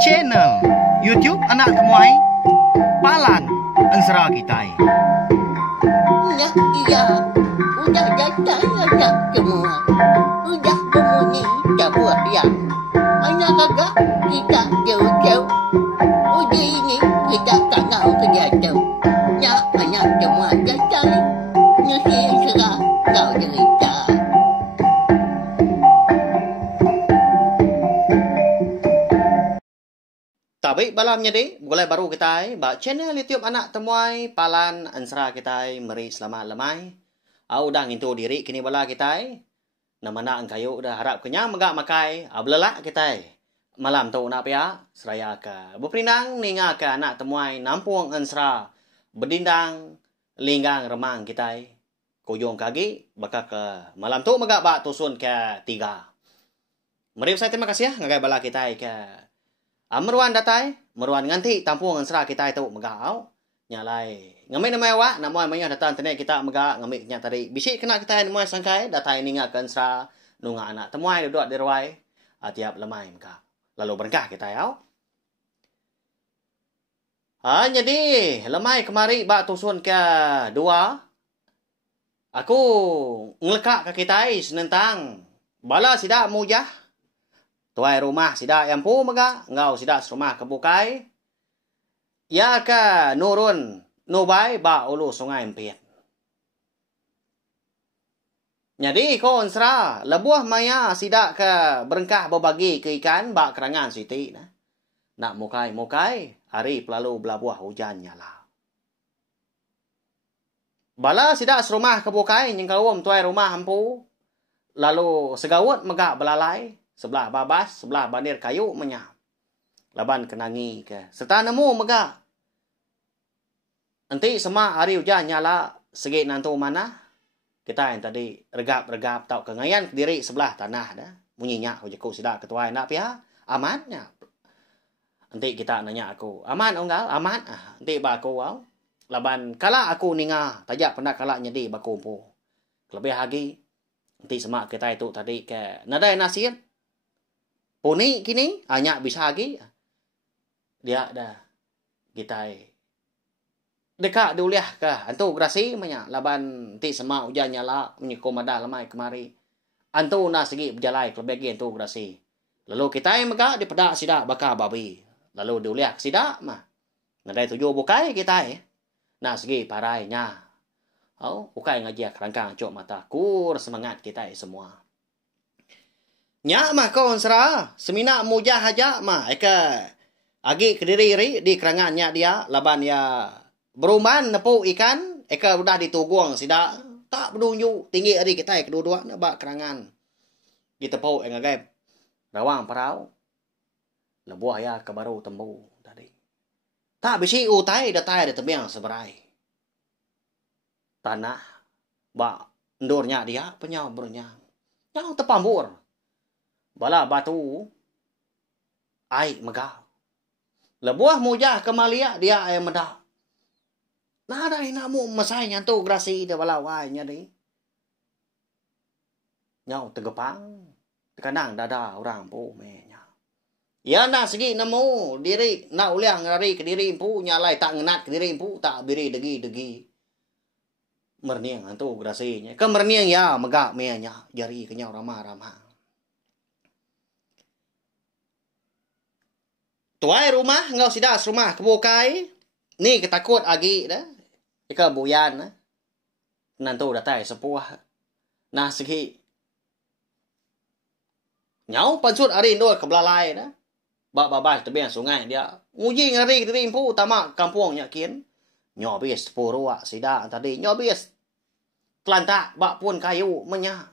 channel YouTube Anak Temuai Palan Ensera Kitai. Iya, iya, udah datang anak semua. Udah berbunyi sebuah yang hanya kagak kita jauh-jauh. Uji ini kita kagak kejatuh. Ya, anak semua datang. Nyusi serah kau cerita. Tapi balamnya deh, boleh baru kita ba channel YouTube Anak Temuai Palan Ensera kita meri selamat lemai. Au dah ngintu diri kini bala kita. Nama nak angkayu dah harap kenyang megak makai. Ablelak kita. Malam tu nak pia seraya ke berperinang ninga ke Anak Temuai Nampung Ensera berdindang linggang remang kita. Kujung kaki bakal ke malam tu megak bak tusun ke 3. Meri saya terima kasih ya ngagai bala kita ke meruan datai, meruan nganti tampung Ensera kita itu megau. Nyalai. Ngamik nama awak, nama amanya datang tenek kita megak ngamik nya tadi. Bisik kena kita nama sangkai datai ninga ke Ensera nunga Anak Temuai duduk di ruai. Tiap lemai megak. Lalu berkah kita ya. Jadi lemai kemari bak tusun ke 2. Aku ngelekak ke kita senentang bala sidak mujah. Tuai rumah sida yang pu mega, ngau sida rumah kebukai. Ya ke nurun, nubai ba ulu sungai empiet. Jadi ko Ensera, lebuah maya sida ke berengkah berbagi ke ikan ba kerangan siti. Nak mukai-mukai, hari pelalu belabuah hujan nyala. Bala sida rumah kebukai, nyengkawum tuai rumah empu. Lalu segawut megak belalai. Sebelah babas, sebelah bandir kayu menyah. Laban kenangi ke. Serta nemu megak. Nanti semua hari hujan nyala segi nantu mana. Kita yang tadi regap-regap tau kengayan diri sebelah tanah dah. Bunyinya hujaku sudah ketua nak pihak. Amannya. Nanti kita nanya aku. Aman onggal? Aman? Nanti baku wow. Laban kala aku ninga. Tajak pernah kala nyedi baku po. Lebih lagi. Nanti semak kita itu tadi ke. Nadai nasihat. Puni kini hanya bisa lagi dia dah kita dekat diuliah ke antu grasi banyak laban ti sema hujan nyala menyikum ada lemai kemari antu na segi berjalai kelebagi antu grasi lalu kita mega di pedak sida baka babi lalu diuliah sida mah nadai tujuh bukai kita na segi parainya bukai ngajak rangkang cok mata kur semangat kita semua. Nya mah kau Ensera, semina mujah aja mah eka agi kediri ri di kerangannya dia laban ya beruman nepu ikan eka udah dituguang sida tak berdunyu tinggi ari kita kedua-dua nebak kerangan ditepu ngagai rawang parau lebuah ya ke baru tembu tadi tak bisi utai datai de tembiang seberai tanah ba endurnya dia penyau bernyang yang tepambur bala batu ai mega lebuah mujah kemalia dia ai meda nah ada inamu masai nyantu grasi de bala wainya deui nyau tegepang tekanang dada orang pu menya ya na segi nemu diri na uliang ngari ke diri pu nyalai tak ngenat ke diri pu tak biri degi merniang antu grasinya ke merniang ya mega menya jari kenyau ramah-ramah. Tuai rumah ngau sida rumah kebukai ni ketakut agi dah ika buyan nantu datai sepuah nah segi nyau pansut ari ndo kebelalai dah ba babas tebiang sungai dia nguji ngari diri impu utama kampungnya kin nyobis purua sida tadi nyobis telantak ba pun kayu menya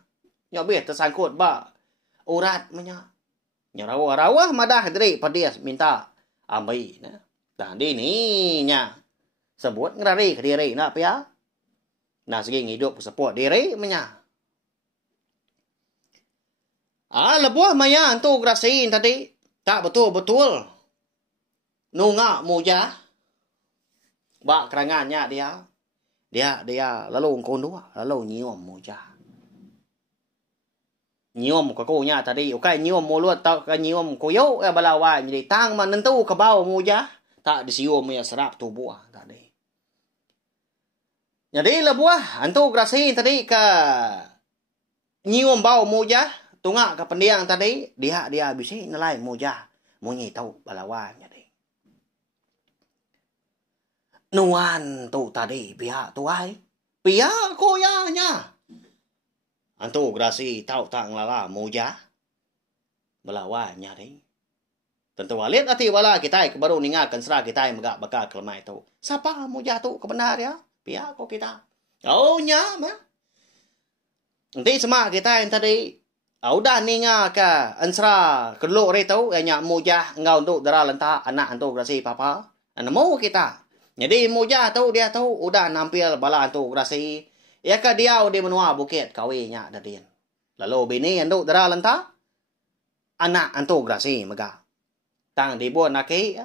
nyobis tersangkut ba urat menya nyarawah madah diri padias minta ambai nah dah di ni nya sebut ngrari ke diri nak pia nah segi hidup support diri menya lebuah maya antu grasin tadi tak betul-betul nunga mujah ba kerangannya dia lalu ngkondua lalu nyium mujah nyium ka ko nya tadi ukai nyium mulut tau ka nyium koyo balawa jadi tang menentu ke bau muja tak disium ya serap tubuh tadi jadi lebuah antu grasi tadi ka nyium bau muja tunga ka pendiang tadi dia bisi nilai muja munyi tau balawa jadi nuan tu tadi pihak tu ai pihak ko ya nya antu grasi tau tang lala muja balawa nya deh tentu walit ati wala kita baru ningakan sera kita megak bakal kelemai tu siapa muja tu kebenar ya pihak ko kita oh nya mah nanti semak kita yang tadi udah ninga ka ansra kedlo re tau nya muja engau untuk dara lenta anak antu grasi papa mau kita jadi muja tu dia tu udah nampil bala antu grasi ya ka dia di menua bukit kawinya dadin lalu bini anduk dara lenta anak antu grasi mega tang di buan aki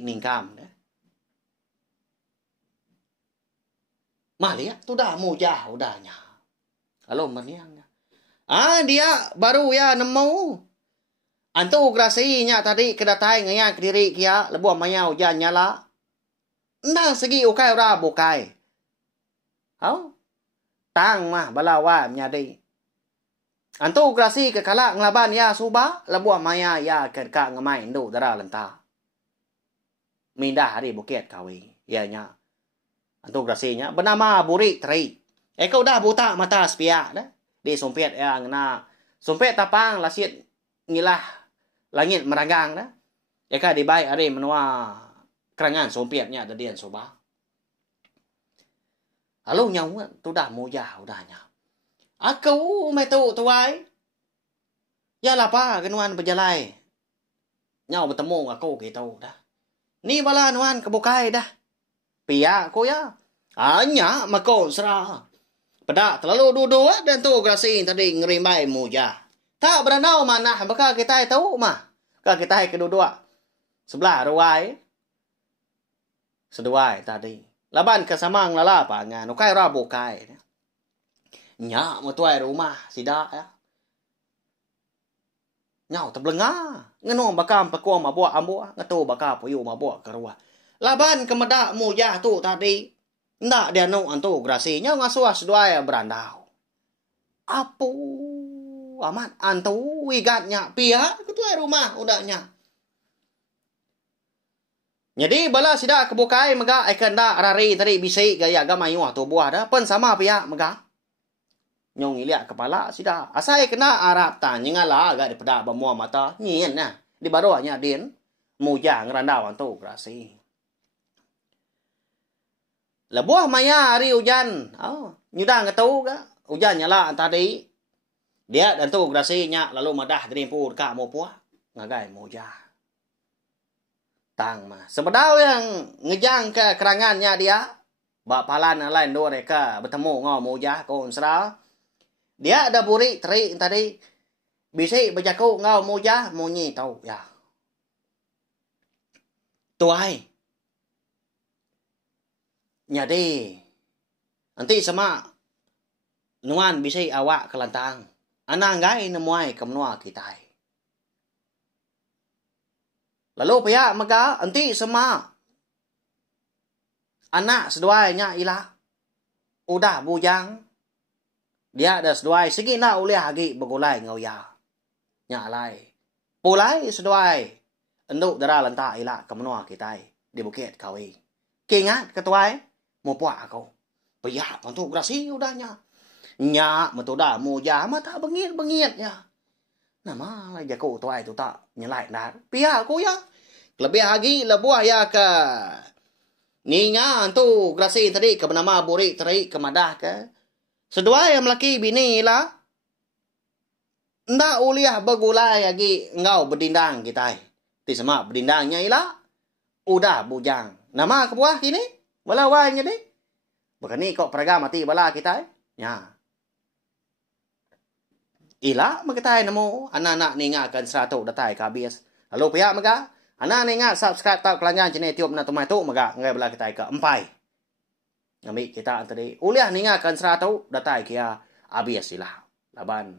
ningkam malia tu dah muja udahnya lalu meniangnya dia baru ya nemu antu grasi nya tadi kedatai ngaya kediri kia lebuah maya ujan nyala ndang segi ukai ora bukai tang mah balawa nyadi antu grasi ke kala nglaban ya suba lebuah maya ya ke ka ngamai ndu dara lenta mindah hari bukit kawi ya nya antu grasi nya bernama Buri Tri kau dah buta mata spia dah di sompet yang na sompet tapang lasit ngilah langit meragang dah ka di bai hari menua kerangan sompetnya dadian soba halo nhau tu dah muja udahnya aku metu tuai ya lapa kenuan berjalai nhau bertemu aku gitu dah ni bala nuan kebukai dah pia ko ya anya mako sera pada terlalu duduk dan tu grasi tadi ngerimbai muja tak beranau mana bakal kita tahu mah ka kita kedua sebelah ruai seduai tadi laban kesamang lala pangan ukai rabu kai nya mutuai rumah sida ya nyau teblengah ngeno bakam pekuam mabua ambu ngatu bakal puyu mabua kerua laban kemedak muja tu tadi ndak dia no antu grasinya ngasuah seduai berandau apu amat antu wigatnya pihak ketua rumah udahnya jadi bala sida kebukai mega ikan da rari tadi bisi gaya gamai wah tu buah dah pen sama pihak mega nyong ilia kepala sida asai kena arab tanya ngala agak dipedak bamua mata nyin nah di baruanya din muja ngerandau antu grasi lebuah maya hari hujan nyudah ngetau ga hujan nyala tadi dia dan tu grasinya lalu madah dari pur ka mau puah ngagai muja tang mah sebedau yang ngejang ke kerangannya dia bapalan lain dua mereka bertemu ngau muja kon sera dia ada Buri Tri tadi bisi berjaku ngau muja munyi tau ya tuai jadi nanti sama nuan bisi awak kelantang anang gai nemuai kemenua kita lalu pihak mega nanti sama anak seduainya ilah udah bujang dia ada seduai segi na ulih hagi begulai ngau ya nya lai pulai seduai enduk dara lenta ilah kemenua kita di bukit kawi kingat ketuai mau puak aku pihak untuk grasi udahnya nya metoda muja mata bengit ya nama lagi aku tuai tu tak nyelai dah pihak aku ya lebih lagi lebuah ya ke ninga tu grasi tadi ke bernama Buri Tri kemadah ke sedua yang laki bini lah ndak uliah begulai lagi engau berdindang kita ti semak berdindangnya ilah udah bujang nama kebuah kini bala wanya deh bukan ni kok peragam mati bala kita ya ila magkatay na mo anak-anak ni nga kan serato datay kabis halo pihak maga anak ni nga subscribe tau kelanjan channel YouTube na tumato maga ngay bala kitay ka empay ngami kita tadi uliah ni nga kan serato datay kaya abis sila Laban.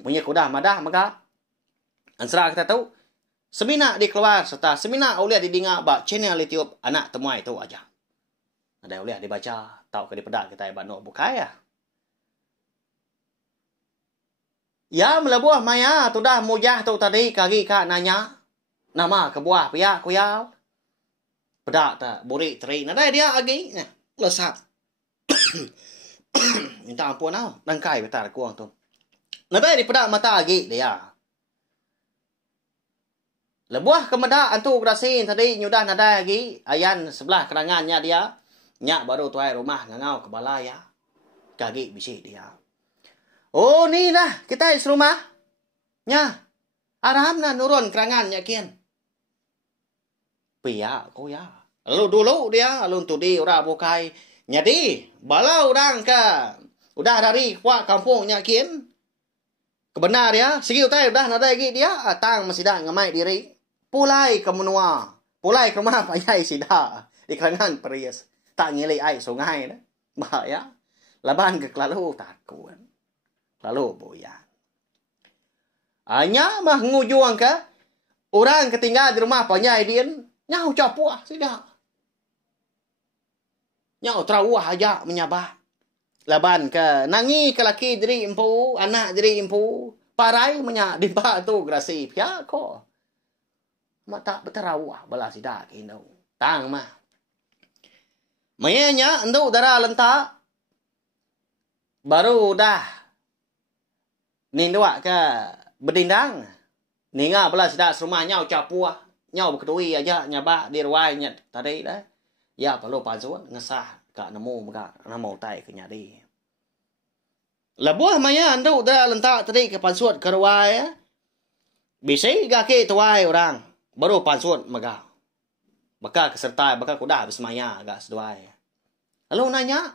Punya kuda madah maka. Ansra kita tahu. Semina dikeluar serta semina uliah didengar ba channel YouTube anak temuai itu aja. Ada uliah dibaca. Tahu ke di pedak kita ibanu bukai ya. Ya melebuah maya tu dah mujah tu tadi kagi kak nanya. Nama kebuah pihak kuyal. Pedak tak buri teri. Nada dia agi. Lesat. Minta ampun tau. Dangkai betar kuang tu. Nada di pedak mata agi dia. Lebuah kemedak antu grasin tadi nyudah nada lagi. Ayan sebelah kerangannya dia. Nyak baru tuai rumah ngangau ke balai ya. Kagi bisik dia. Oh ni dah kita is rumah. Nya. Aram na nurun kerangannya kian. Pia ko ya. Lalu dulu dia lalu tu di ora bukai. Nyadi balau orang ke. Udah dari kuat kampungnya kian. Kebenar ya. Segi utai udah nada lagi dia. Tang masih dah ngamai diri. Pulai ke menua. Pulai ke mana payai sida. Di kerangan perias. Tak ngilai air sungai dah. Bahaya. Laban ke lalu takut. Lalu boyan. Hanya mah ngujuang ke. Orang ketinggal di rumah payai dia. Nyau capuah sida. Nyau terawah aja menyabah. Laban ke. Nangi ke laki diri empu. Anak diri empu. Parai menyak dimba tu grasip. Ya kok. Mata berterawah bala sidak indau. Tang mah. Mayanya endu dara lentak. Baru dah. Nindua ke berdindang. Ninga bala sidak serumah nyau capuah. Nyau berkedui aja nyabak di ruainya tadi dah. Ya perlu pansuan ngesah ka nemu maka namo tai ke nyadi. Labuah maya endu dara lentak tadi ke pansuan ke ruai. Bisa gake tuai orang. Baru pansuan maka. Maka kesertai, maka kuda habis maya agak seduai. Lalu nanya.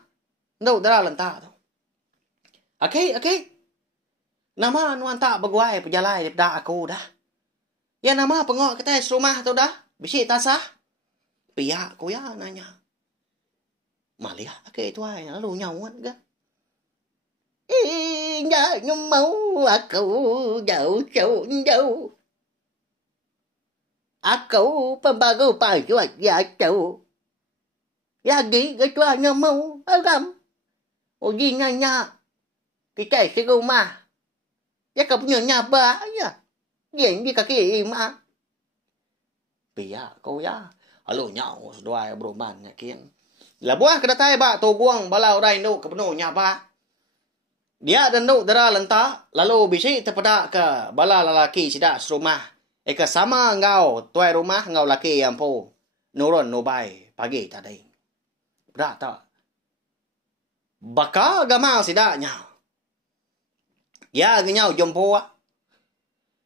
Ndau darah lentak tu. Okey. Nama nuan tak berguai pejalai daripada aku dah. Ya nama pengok kita rumah tu dah. Bisik tak sah. Pihak aku ya nanya. Malia okey tuai. Lalu nyawan ke? Jangan mau aku jauh. Aku pembaru pajuat ya tahu. Lagi ketuanya mau aram. Uji nanya. Kita di rumah. Ya kau punya nyaba ya. Yang di kaki imah. Pia kau ya. Halo nyau seduai beruban yakin. Labuah kedatai bak toguang bala orang induk kepenuhnya ba. Dia dan nduk dara lentak. Lalu bisik terpedak ke bala lelaki sidak serumah. Eka sama engkau tuai rumah engkau laki yang po nurun nubai pagi tadi. Berak tak? Baka gamal sidaknya. Ya genyau jompo.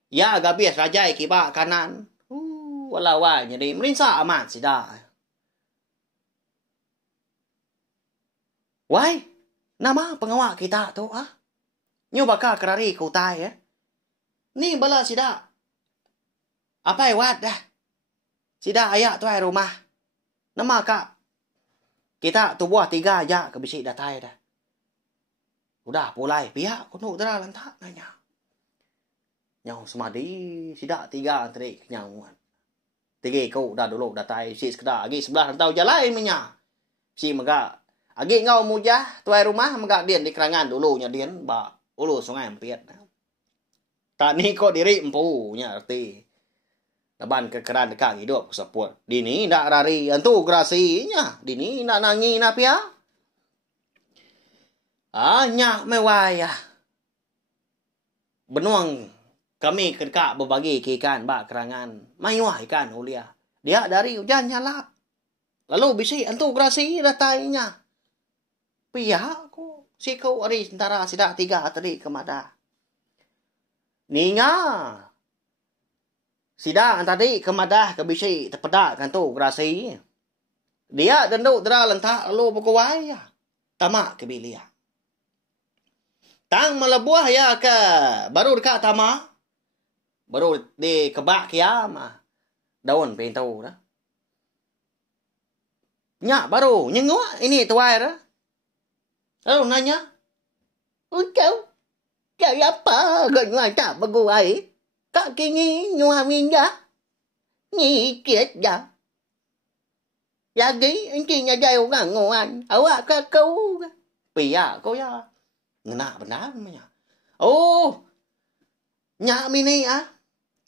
Ya gabias rajai kiba kanan. Walawai jadi merinsa amat sidak. Wai, nama pengawak kita tu ah. Nyu baka kerari kutai ya. Ni bala sidak. Apa iwat dah? Sida ayak tuai rumah. Nama kak. Kita tu buah 3 aja ke bisik datai dah. Udah pulai pihak kuno dara lantak nanya. Nyau semadi sida 3 antri nyauan. 3 kau dah dulu datai si sekedar agi sebelah rantau jalan menya. Si mega agi ngau mujah tuai rumah mega dian di kerangan dulu nya dian ba ulu sungai empiat. Tak ni kok diri empu nya arti. Laban kekeran dekat hidup seput. Dini nak rari antu grasinya. Dini nak nangi nak pia. Nyak mewaya. Benuang kami kedekak berbagi ke ikan bak kerangan. Mayuah ikan ulia. Dia dari hujan nyala. Lalu bisi antu grasi datainya. Pia aku. Si kau hari sentara sidak 3 tadi kemada. Ninga. Sidang tadi kemadah ke bisi terpedak kan tu grasi. Dia denduk dera lentak lalu berkuai ya. Tamak ke bilia. Tang melebuah ya ke baru dekat tamak. Baru di kebak kiamah. Daun pintu dah. Nyak baru nyenguk ini tuai dah. Lalu nanya. Engkau Siapa ganyan ta baguay? Kakingi nyuamin ya. Ni kiệt ya. Lagi anh nhà giàu ngang ngoan. Awak ka kau. Pia ko ya. Ngena benar manya. Oh. Nya mini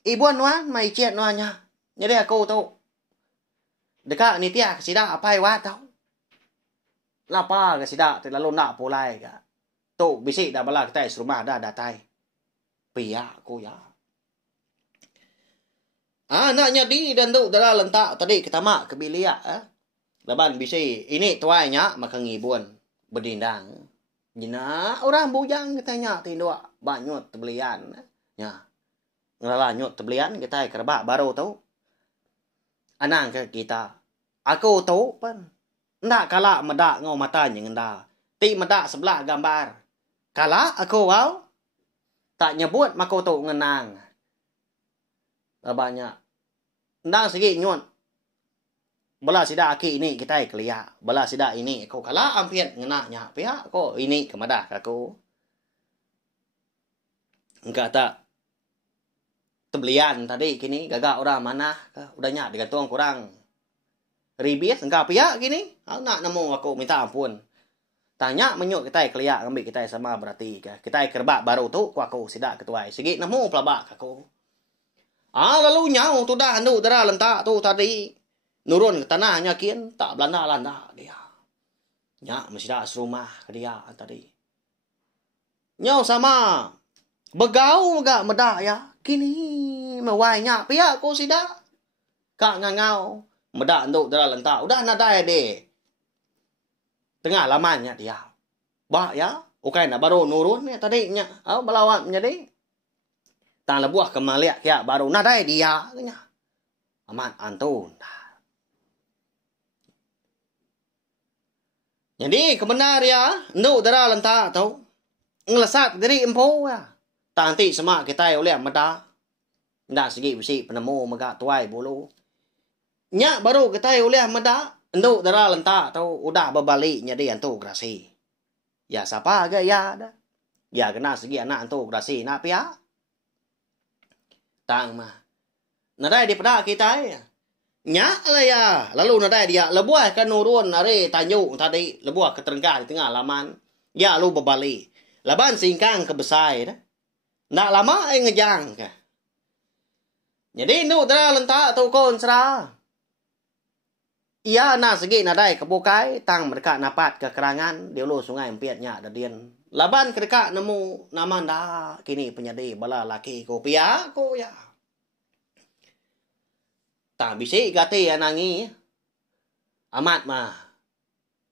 ibuan wan mai chet wan nya. Nya dia ko tu. Deka ni tia sida apai wa tau. Lapa ka sida te lalu nak polai ka. Tu bisi dah bala kita rumah dah datai. Pia ko ya. Anaknya di dan tu dara lentak tadi kita mak ke bilia Laban bisi ini tuainya maka ngibuan berdindang. Jina orang bujang kita nya tindua banyut tebelian nya. Ngala nyut tebelian kita kerba baru tahu. Anang ke kita. Aku tahu pan. Ndak kala medak ngau mata nyengenda. Ti medak sebelah gambar. Kala aku wow tak nyebut maka tu ngenang. Banyak. Ndang segi nyun. Bala sida aki ini kita kelia. Bala sida ini ko kala ampian ngenaknya. Pihak ko ini kemadah aku. Enggak tak. Tebelian tadi kini gagak orang mana. Udahnya digantung kurang. Ribet enggak pihak kini. Nak nemu aku minta ampun. Tanya menyuk kita kelia ngambil kita sama berarti. Kita kerbak baru tu aku sida ketuai. Segi nemu pelabak aku. Lalu nyau tu dah anu dara lentak tu tadi. Nurun ke tanahnya kian tak belanda dia. Nyak mesti dah serumah ke dia tadi. Nyau sama begau gak medak ya. Kini mewai nyak pihak ko sida. Kak ngangau medak nduk dara lentak udah nadai de. Tengah lamannya dia. Ba ya, ukai nak baru nurun ya tadi nya. Balawan menjadi tang lebuah kemaliak ya baru nadai dia nya. Aman antun. Jadi kebenar ya, nduk dara lentak tau. Ngelesat dari empo ya. Tanti semak kita oleh meda. Ndak segi bisi penemu mega tuai bulu. Nya baru kita oleh meda. Nduk dara lentak tau udah berbalik jadi antu grasi. Ya siapa aga ya dah. Ya kena segi anak antu grasi nak pia. Tang mah. Nadai di pada kita ya. Nyak lah ya. Lalu nadai dia lebuah kan nurun are tanjung tadi lebuah ke Terenggah di tengah laman. Ya lu berbalik. Laban singkang ke besai dah. Ndak lama ngejang ke. Jadi nduk dara lentak tau kon serah. Ia na segi nadai kebukai tang mereka napat kekerangan di ulu sungai empiatnya dadian. Laban kedeka nemu nama dah kini penyadi bala laki ko pia ko ya. Tak bisi gati anangi. Amat mah.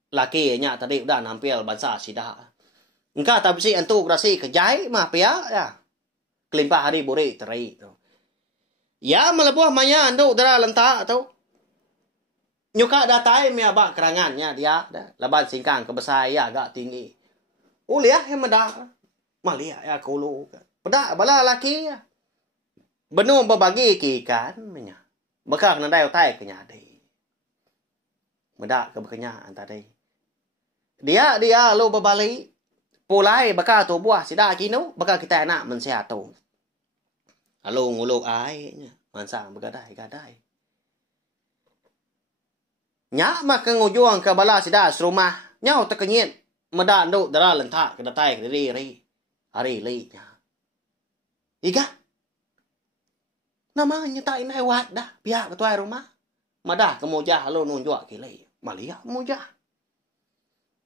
Laki nya tadi udah nampil bansa sida. Engka tak bisi antu grasi kejai mah pia ya. Kelimpah hari buri terai tu. Ya melebuah maya andu dara lentak tu. Nyuka datai mi abak kerangannya dia laban singkang kebesar ya agak tinggi. Uliah yang medak. Malia ya kulu. Pedak bala laki ya. Benung berbagi ikan nya. Bekak nandai utai kenyadi. Medak ke bekenyan tadi. Dia lu berbalik. Pulai bekak tu buah sida kinu bekak kita anak mensehat tu. Lalu nguluk ai nya. Mansang begadai-gadai. Nyak maka ngujung ke bala sida serumah. Nyau terkenyit. Medak nduk dara lentak ke datai ke diri. Hari li nya. Iga. Namanya tak inai wat dah. Pihak ketua rumah. Madah kemujah lu nunjuk kilai. Malia mujah.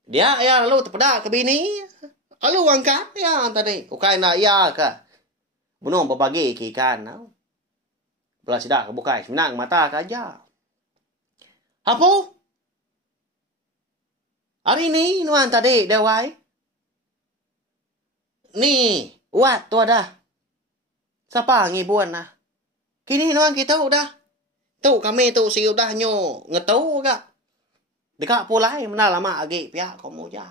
Dia ya lalu terpedak ke bini. Lalu angkat ya tadi. Ukai nak ya ke. Benung berbagi ke ikan. Belah sidak kebukai. Senang mata ke aja. Apa? Hari ni nuan tadi dewai. Ni. Wat tu ada. Siapa ngibuan lah. Kini nuan kita udah. Tu kami tu si udah nyo. Ngetau kak. Dekat pulai mana lama lagi pihak kamu ya.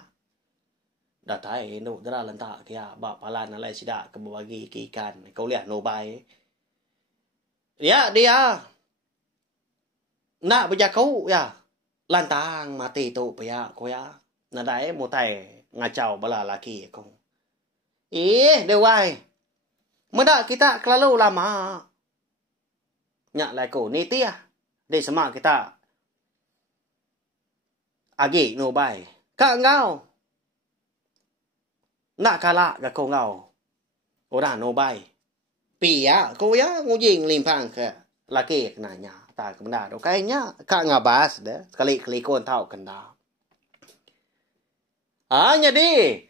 Datai nu dara lentak kia bak palan alai sidak ke berbagi ke ikan. Kau lihat no bai. Ya dia. Nak berjakau ya. Lantang mati tu pihak ko ya. Nadai mutai ngacau bala laki ko. Dewai. Meda kita kelalu lama. Nyak lai ko ni tia. Di semak kita agi no bai. Ka ngau. Nak kala ga ko ngau. Ora no bai. Pia ko ya ngujing limpang ke laki kenanya. Ta ke benda do kayaknya ka ngabas dah. Sekali-kali kon tahu kena. Jadi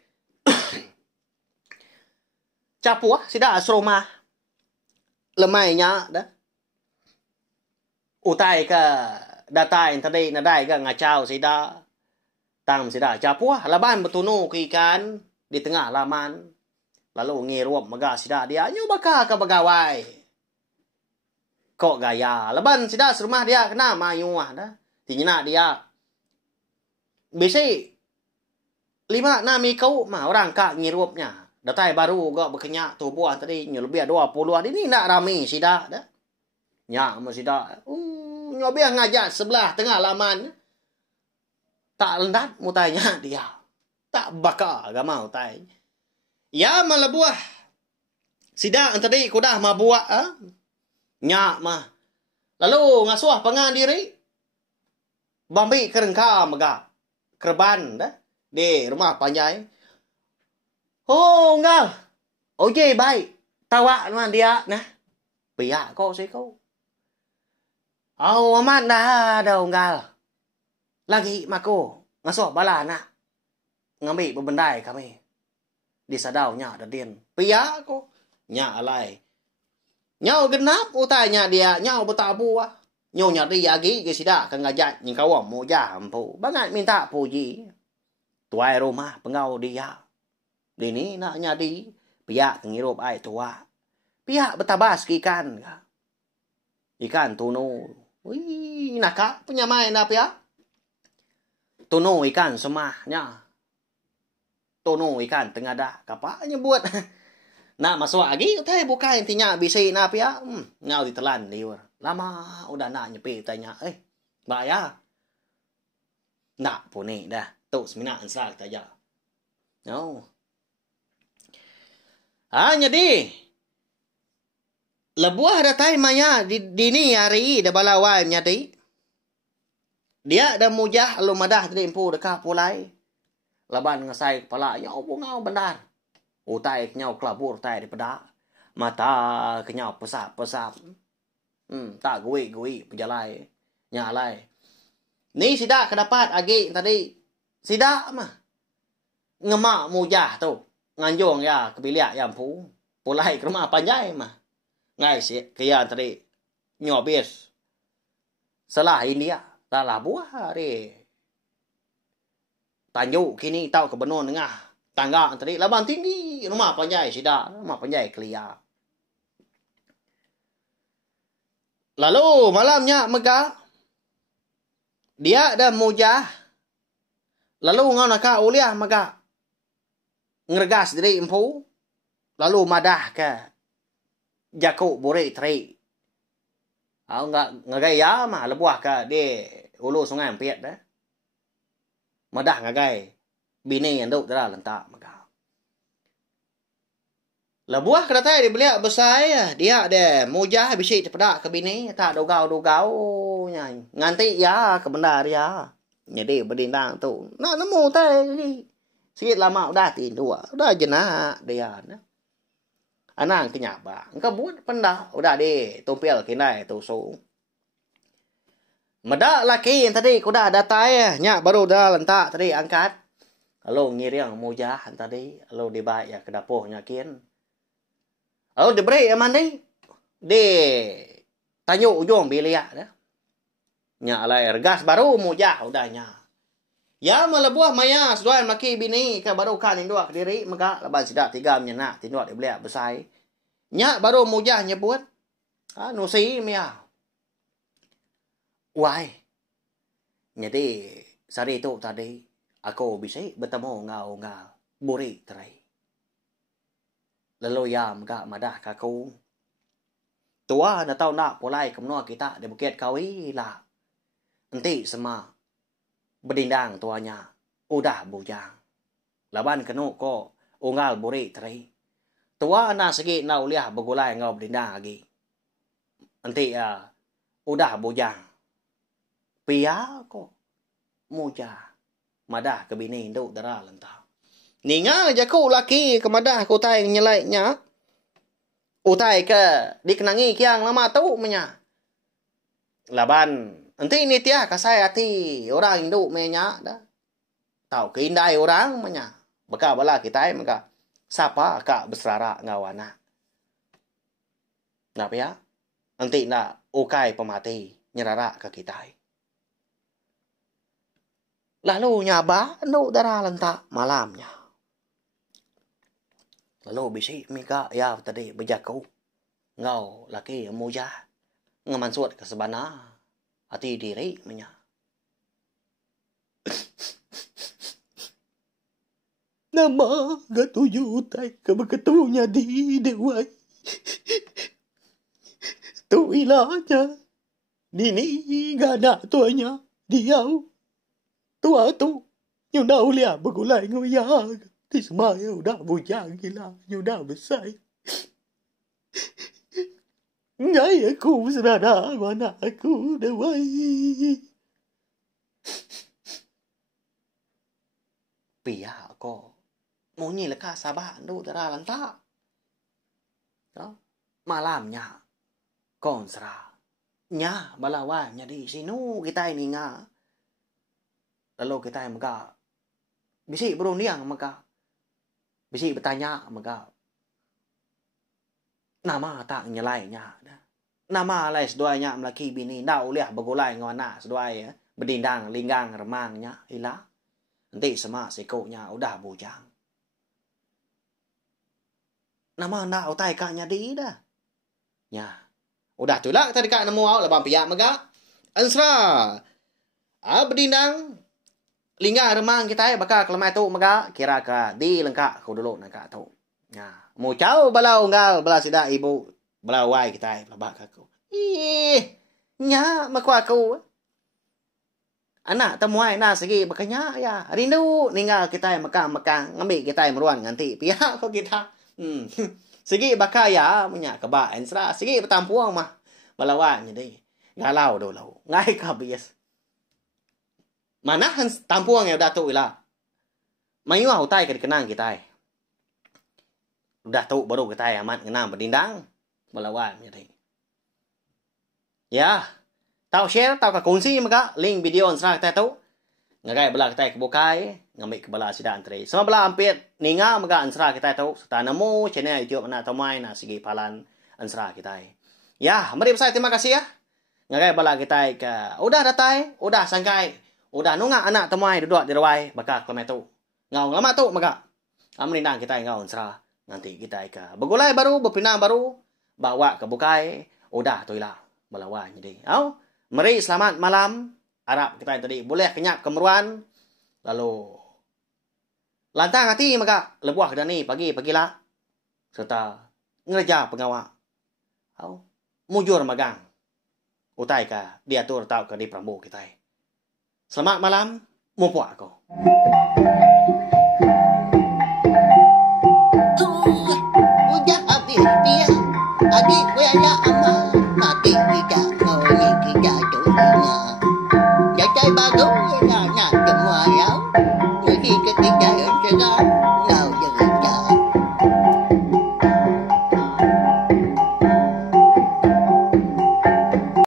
capua sida asroma lemainya dah. Utai ka datai tadi nadai ka ngacau sida tam sida capua laban betunu ke ikan di tengah laman lalu ngirup mega sida dia nyu baka ka bagawai kok gaya laban sida serumah dia kena mayuah dah tinyana dia bisi 5-6 kau mah orang ka ngirupnya datai baru gak berkenyak tu buah tadi nyu lebih 20 ini nak rame sida dah nya masida nyobiah ngajak sebelah tengah laman tak lendat mutainya dia tak baka agama utai ya malah buah sida tadi kudah mabuak nya mah lalu ngasuh pangan diri bambi kerengka mega kerban dah di rumah panjai ngal oje baik tawa man dia nah pihak kau sih kau aman dah dah unggal. Lagi mako ngasuh bala nak ngambil berbendai kami. Di sadau nya ada din. Pia ko nya alai. Nyau genap utanya dia nyau betabu ah. Nyau nya dia lagi ke sida ka ngajak nying kawam mo ja ampu. Bangat minta puji. Tuai rumah pengau dia. Dini nak nyadi pia ngirup ai tua. Pia betabas ikan. Ikan tunu. Wih, nakak penyamai na pia. Tunu ikan semahnya. Tunu ikan tengah dah. Kapaknya buat. Nak masuk lagi, teh bukan intinya bisa na pia. Ngau ditelan liur. Lama udah nak nyepi tanya, mbak ya. Nak pun ni dah. Tu semina ansal taja. No. Jadi lebuah datai maya dini hari da balawai nyati. Dia da mujah lu madah tadi empu dekah pulai. Laban ngasai kepala nyau ngau bandar. Utai nyau kelabur tai di pedak. Mata kenyau pesap-pesap. Tak gui pejalai. Nyalai. Ni sida kedapat agi tadi. Sida mah. Ngemak mujah tu. Nganjung ya kebiliak yang pu. Pulai ke rumah panjai mah. Ngay kaya tadi nyobis salah India salah buah hari Tanjung kini tahu ke benua tengah tangga tadi laban tinggi rumah panjai sida rumah panjai kelia lalu malamnya megah dia dah mujah lalu ngau nak uliah megah ngergas diri empu lalu madah ke Jaku buri teri. Ngagaya mah lebuah ka di hulu sungai empiat dah. Madah ngagai. Bini yang duk dah lentak maka. Lebuah kata dia beliak besar ya. Dia ada mujah bisi terpedak ke bini. Tak dogau nyai. Nganti ya ke benda dia. Jadi berdindang tu. Nak nemu tadi. Sikit lama udah tindu. Udah jenak dia. Anang kenyaba. Engkau buat pendah. Udah di tumpil kinai tu so. Meda laki yang tadi kuda datai. Nyak baru dah lentak tadi angkat. Lalu ngiriang mujah tadi. Lalu dibaik ya ke dapur nyakin. Lalu diberi yang mana ni? Di tanyuk ujung biliak dah. Nyak alai regas baru mujah udahnya. Ya melebuah maya seduan maki bini ke baru kan yang dua ke diri maka leban sidak tiga menyenak tindak di beliak besar. Nyak baru mujah nyebut. Nusi mia. Why? Jadi sari tu tadi aku bisa bertemu ngau buri terai. Lalu ya maka madah kaku. Tua na tahu nak pulai kemnua kita di bukit kawi lah. Nanti semua berdindang tuanya udah bujang. Laban kenu ko unggal buri terai. Tua na segi na uliah begulai ngau berdina lagi. Nanti udah bujang. Pia ko. Muja. Madah ke bini induk darah lentau. Ninga jaku laki kemadah ku tai nyelaiknya. Utai ke dikenangi kiang lama tu menya. Laban. Nanti ini tiah kasai hati orang induk menya dah. Tahu keindai orang menya. Baka bala kita maka. Siapa kak berserara ngawana? Napa ya? Nanti nak ukai pemati nyerara ke kita. Lalu nyaba nu darah lentak malamnya. Lalu bisi mika ya tadi berjakau. Ngau laki muja. Ngamansut ke sebana. Hati diri menya. Nama gatuju tai kebeketunya di dewai. Tu ilahnya. Dini gana tuanya. Diau. Tua tu. Nyudah ulia begulai ngoyak. Di semaya udah bujang gila. Nyudah besar. Ngai aku serada mana aku dewai. Pia ko. Munyi leka sabah du darah lantak. Malamnya. Konsra. Nya balawanya di sinu kita ini nga. Lalu kita yang maka. Bisi berundiang maka. Bisi bertanya maka. Nama tak nyelainya. Nama alai seduanya melaki bini. Dah uliah begulai ngwana seduai. Berdindang, linggang, remangnya. Hilah. Nanti semak sikonya udah bujang. Nama nak utai kaknya di dah. Ya. Udah tu lah tadi kak nemu awak lebam piak maka. Ansra. Berdindang. Linggang remang kita bakal kelemai tu maka. Kira ka di lengkak kau dulu nak kak tu. Ya. Mu cau balau ngal bala sida ibu. Balau wai kita labak aku. Nya makwa aku. Anak temuai na segi makanya ya rindu ninggal kita yang mekang ngambil kita yang meruan nganti pihak kok kita segi bakaya punya keba ensra segi petampuang mah balawan jadi galau dulu ngai kabias mana tampuang yang udah tu ila mayu hutai ke dikenang kita udah tu baru kita amat ngenang berdindang balawan jadi ya. Tau share, tau ka kongsi maka link video onsra kita tu. Ngagai bala kita kebukai, ngambil ke bala sida antri. Semua bala ampit ninga maka onsra kita tu. Serta nemu channel YouTube anak tomai na sigi palan onsra kita. Ya, mari besar terima kasih ya. Ngagai bala kita ke udah datai, udah sangkai, udah nunga anak tomai duduk di rawai baka kemai tu. Ngau lama tu maka. Amri nang kita ngau onsra. Nanti kita ke begulai baru, berpinang baru, bawa ke bukai, udah tu ilah balawan jadi. Au mari selamat malam. Harap kita tadi boleh kenyap kemeruan. Lalu lantang hati maka lebuah kedani pagi-pagilah. Serta ngerja pengawak. Mujur magang. Utai ka diatur tau ke di prambu kita. Selamat malam. Mumpuk aku. Udah hati dia. Adik gue aja aman.